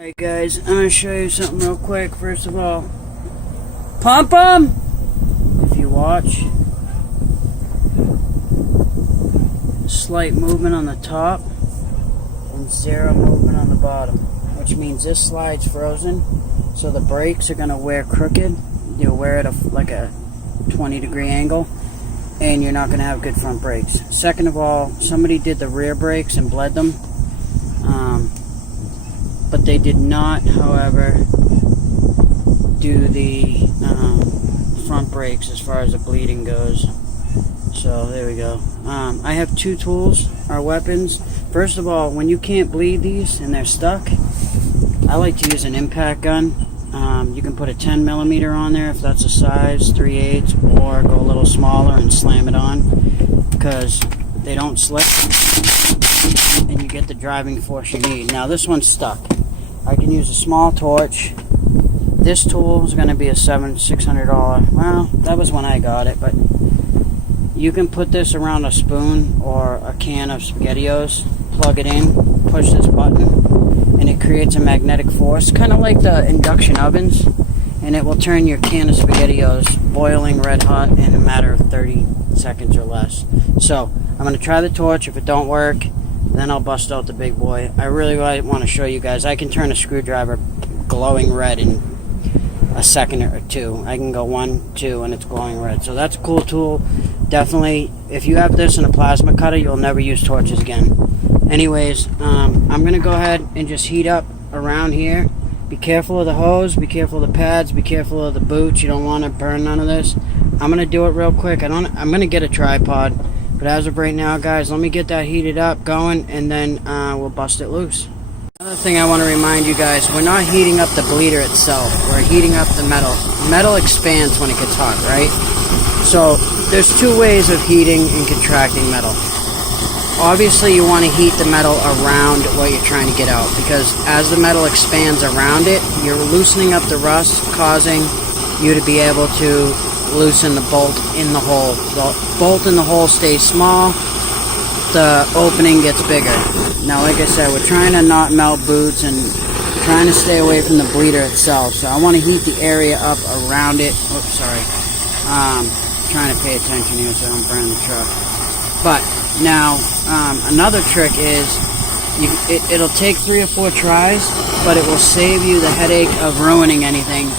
Alright guys, I'm going to show you something real quick. First of all, pump them! If you watch, slight movement on the top and zero movement on the bottom, which means this slide's frozen, so the brakes are going to wear crooked. You'll wear it like a 20-degree angle, and you're not going to have good front brakes. Second of all, somebody did the rear brakes and bled them. But they did not, however, do the front brakes as far as the bleeding goes. So there we go. I have two tools, our weapons. First of all, when you can't bleed these and they're stuck, I like to use an impact gun. You can put a 10mm on there if that's a size 3/8, or go a little smaller and slam it on, because they don't slip and you get the driving force you need. Now this one's stuck. I can use a small torch. This tool is going to be a $600. Well, that was when I got it, but you can put this around a spoon or a can of SpaghettiOs, plug it in, push this button, and it creates a magnetic force, kind of like the induction ovens, and it will turn your can of SpaghettiOs boiling red hot in a matter of 30 seconds or less. So I'm going to try the torch. If it don't work, then I'll bust out the big boy. I really want to show you guys. I can turn a screwdriver glowing red in a second or two. I can go 1, 2, and it's glowing red. So that's a cool tool. Definitely, if you have this in a plasma cutter, you'll never use torches again. Anyways, I'm going to go ahead and just heat up around here. Be careful of the hose, be careful of the pads, be careful of the boots. You don't want to burn none of this. I'm going to do it real quick. I'm going to get a tripod. But as of right now, guys, let me get that heated up, going, and then we'll bust it loose. Another thing I want to remind you guys, we're not heating up the bleeder itself. We're heating up the metal. Metal expands when it gets hot, right? So there's two ways of heating and contracting metal. Obviously, you want to heat the metal around what you're trying to get out, because as the metal expands around it, you're loosening up the rust, causing you to be able to loosen the bolt in the hole. The bolt in the hole stays small, the opening gets bigger. Now, like I said, we're trying to not melt boots and trying to stay away from the bleeder itself. So I want to heat the area up around it. Oops, sorry. Trying to pay attention here so I don't burn the truck. But now, another trick is it'll take 3 or 4 tries, but it will save you the headache of ruining anything.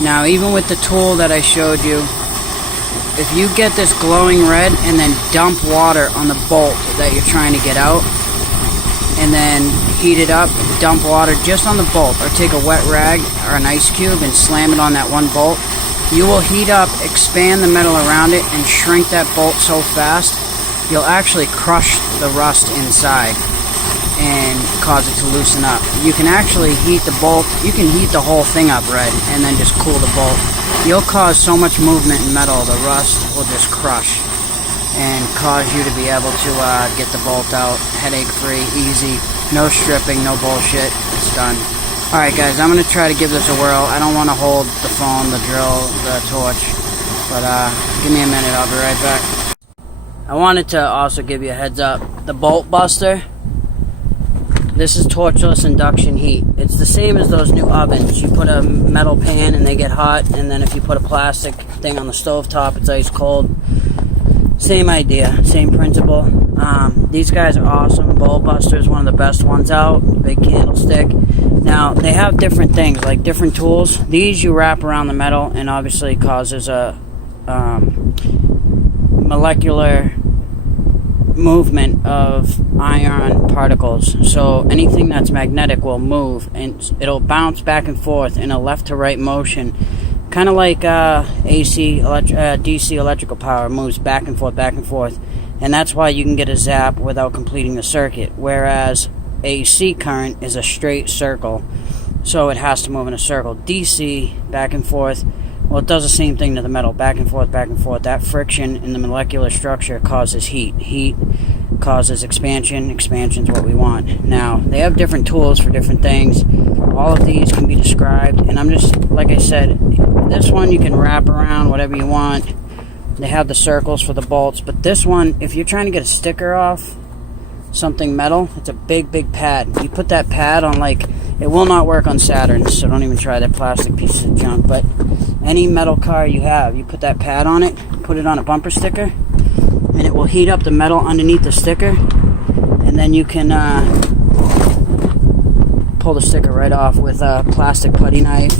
Now, even with the tool that I showed you, if you get this glowing red and then dump water on the bolt that you're trying to get out, and then heat it up, dump water just on the bolt, or take a wet rag or an ice cube and slam it on that one bolt, you will heat up, expand the metal around it, and shrink that bolt so fast, you'll actually crush the rust inside and cause it to loosen up. You can actually heat the bolt, you can heat the whole thing up red and then just cool the bolt. You'll cause so much movement in metal, the rust will just crush and cause you to be able to get the bolt out headache free, easy, no stripping, no bullshit. It's done. Alright guys, I'm going to try to give this a whirl. I don't want to hold the phone, the drill, the torch, but give me a minute, I'll be right back. I wanted to also give you a heads up. The bolt buster, this is torchless induction heat. It's the same as those new ovens. You put a metal pan and they get hot, and then if you put a plastic thing on the stove top, it's ice cold. Same idea, same principle. These guys are awesome. Bolt buster is one of the best ones out. Big candlestick. Now, they have different things, like different tools. These you wrap around the metal and obviously causes a molecular movement of ion particles. So anything that's magnetic will move, and it'll bounce back and forth in a left to right motion, kind of like DC electrical power moves back and forth, and that's why you can get a zap without completing the circuit, whereas AC current is a straight circle, so it has to move in a circle. DC, back and forth, well, it does the same thing to the metal, back and forth. That friction in the molecular structure causes heat. Heat causes expansion. Expansion is what we want. Now, they have different tools for different things. All of these can be described, and I'm just, like I said, this one you can wrap around whatever you want. They have the circles for the bolts, but this one, if you're trying to get a sticker off something metal, it's a big pad. You put that pad on, like, It will not work on Saturns, so don't even try that plastic piece of junk. But any metal car you have, you put that pad on it, put it on a bumper sticker, and it will heat up the metal underneath the sticker, and then you can pull the sticker right off with a plastic putty knife,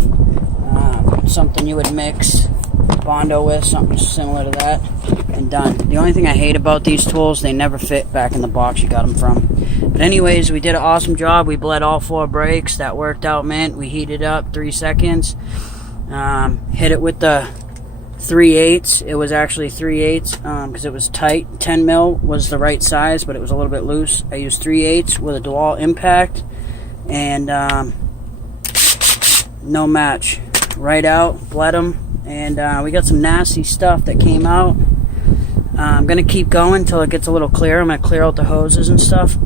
something you would mix Bondo with, something similar to that, and done. The only thing I hate about these tools, they never fit back in the box you got them from. But anyways, we did an awesome job. We bled all 4 brakes. That worked out, man. We heated up 3 seconds. Hit it with the 3/8. It was actually 3/8 because it was tight. 10 mil was the right size, but it was a little bit loose. I used 3/8 with a dual impact, and no match. Right out, bled them, and we got some nasty stuff that came out. I'm going to keep going until it gets a little clearer. I'm going to clear out the hoses and stuff,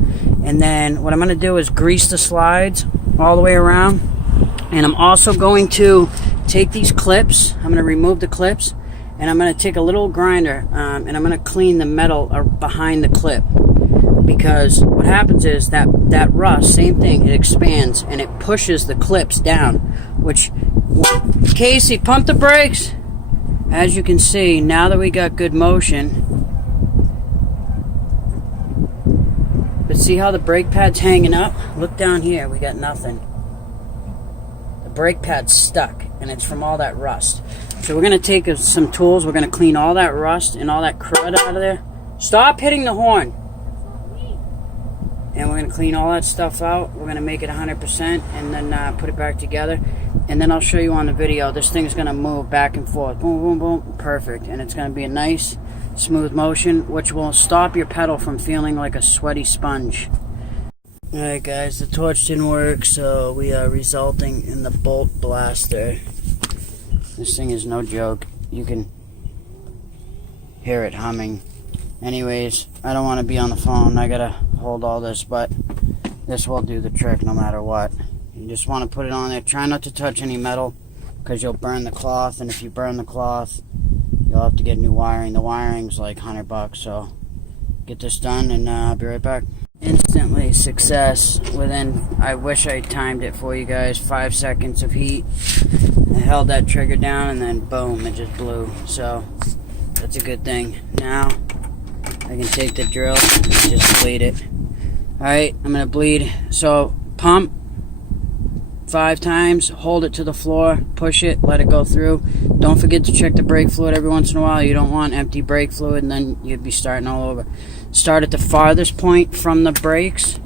and then what I'm going to do is grease the slides all the way around, and I'm also going to take these clips. I'm going to remove the clips, and I'm going to take a little grinder, and I'm going to clean the metal behind the clip, because what happens is that rust, same thing, it expands and it pushes the clips down, which, Casey, pump the brakes. As you can see, now that we got good motion, but see how the brake pad's hanging up? Look down here, we got nothing. The brake pad's stuck, and it's from all that rust. So we're going to take some tools, we're going to clean all that rust and all that crud out of there. Stop hitting the horn. And we're going to clean all that stuff out. We're going to make it 100% and then put it back together. And then I'll show you on the video. This thing's going to move back and forth. Boom, boom, boom. Perfect. And it's going to be a nice, smooth motion, which will stop your pedal from feeling like a sweaty sponge. Alright guys, the torch didn't work, so we are resulting in the bolt blaster. This thing is no joke. You can hear it humming. Anyways, I don't want to be on the phone. I gotta hold all this, but this will do the trick no matter what. You just want to put it on there. Try not to touch any metal, because you'll burn the cloth, and if you burn the cloth, you'll have to get new wiring. The wiring's like $100, so get this done, and I'll be right back. Instantly success within, I wish I timed it for you guys, 5 seconds of heat. I held that trigger down, and then boom, it just blew. So that's a good thing. Now I can take the drill and just bleed it. Alright, I'm going to bleed. So pump 5 times, hold it to the floor, push it, let it go through. Don't forget to check the brake fluid every once in a while. You don't want empty brake fluid, and then you'd be starting all over. Start at the farthest point from the brakes,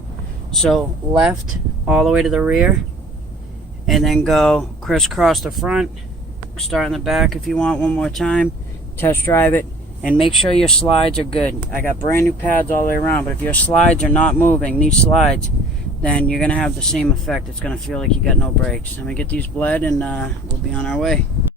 so left all the way to the rear, and then go crisscross the front. Start in the back if you want one more time. Test drive it. And make sure your slides are good. I got brand new pads all the way around, but if your slides are not moving, these slides, then you're going to have the same effect. It's going to feel like you got no brakes. I'm going to get these bled, and we'll be on our way.